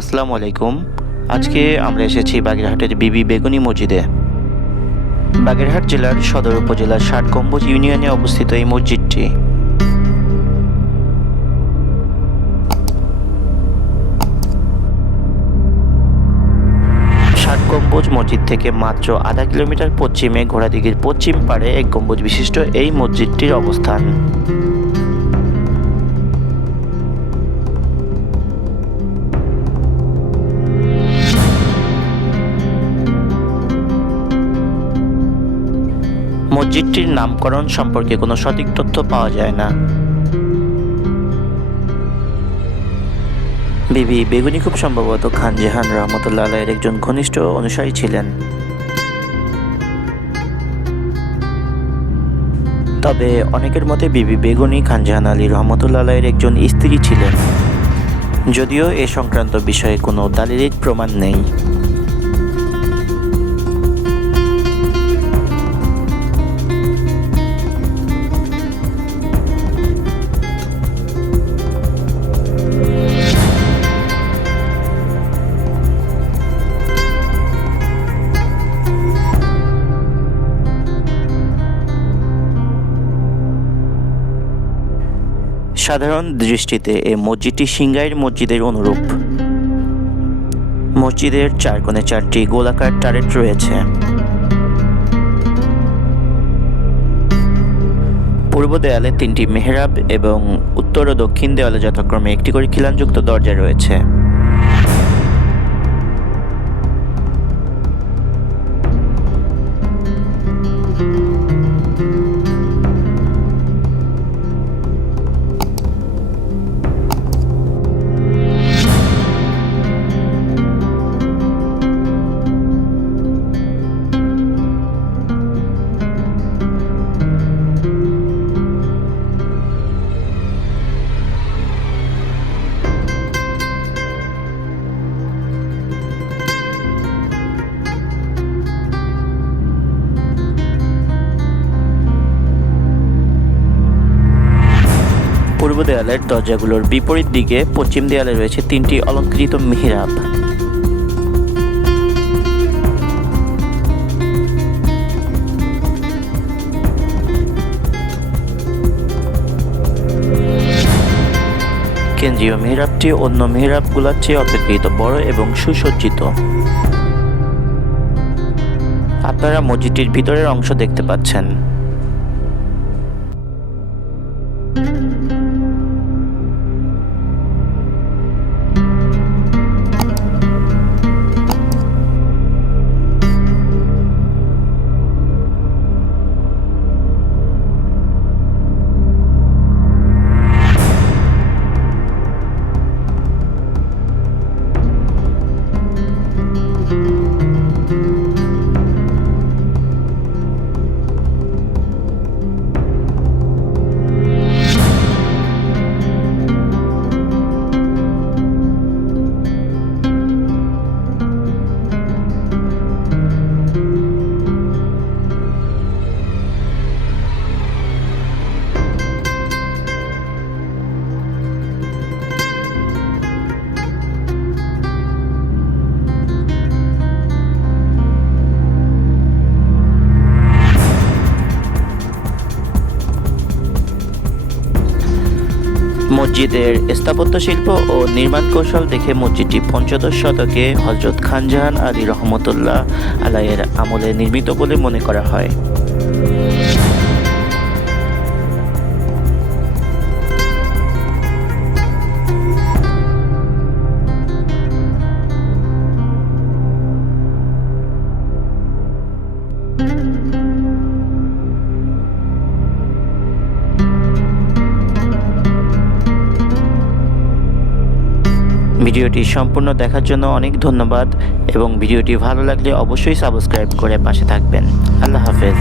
আসসালামু আলাইকুম। আজকে আমরা এসেছি বাগেরহাটের বিবি বেগুনি মসজিদে। বাগেরহাট জেলার সদর উপজেলার ষাট গম্বুজ ইউনিয়নে অবস্থিত এই মসজিদটি। ষাট গম্বুজ মসজিদ থেকে মাত্র আধা কিলোমিটার পশ্চিমে ঘোড়াদিঘির পশ্চিম পাড়ে এক গম্বুজ বিশিষ্ট এই মসজিদটির অবস্থান। মসজিদটির নামকরণ সম্পর্কে কোনো সঠিক তথ্য পাওয়া যায় না। বিবি বেগুনি খুব সম্ভবত খান জাহান রহমতুল্লাহ আলাইয়ের একজন ঘনিষ্ঠ অনুসারী ছিলেন। তবে অনেকের মতে বিবি বেগুনি খান জাহান আলী রহমতুল্লাহ আলাইয়ের একজন স্ত্রী ছিলেন। যদিও এ সংক্রান্ত বিষয়ে কোনো দালিলিক প্রমাণ নেই। সাধারণ দৃষ্টিতে এ মসজিদটি সিংগাইর মসজিদের অনুরূপ। মসজিদের চার কোণে চারটি গোলাকার টারেট রয়েছে। পূর্ব দেয়ালে তিনটি মেহরাব এবং উত্তর ও দক্ষিণ দেয়ালে যথাক্রমে একটি করে খিলানযুক্ত দরজা রয়েছে। পূর্ব দেয়ালের দরজাগুলোর বিপরীত দিকে পশ্চিম দেয়ালে রয়েছে তিনটি অলঙ্কৃত মিহরাব। কেন্দ্রীয় মেহরাবটি অন্য মেহরাবগুলোর চেয়ে অপেক্ষিত বড় এবং সুসজ্জিত। আপনারা মসজিদটির ভিতরের অংশ দেখতে পাচ্ছেন। মসজিদের স্থাপত্য শিল্প ও নির্মাণ কৌশল দেখে মসজিদটি পঞ্চদশ শতকে হজরত খানজাহান আলী রহমতুল্লাহ আলাইয়ের আমলে নির্মিত বলে মনে করা হয়। ভিডিওটি সম্পূর্ণ দেখার জন্য অনেক ধন্যবাদ এবং ভিডিওটি ভালো লাগলে অবশ্যই সাবস্ক্রাইব করে পাশে থাকবেন। আল্লাহ হাফেজ।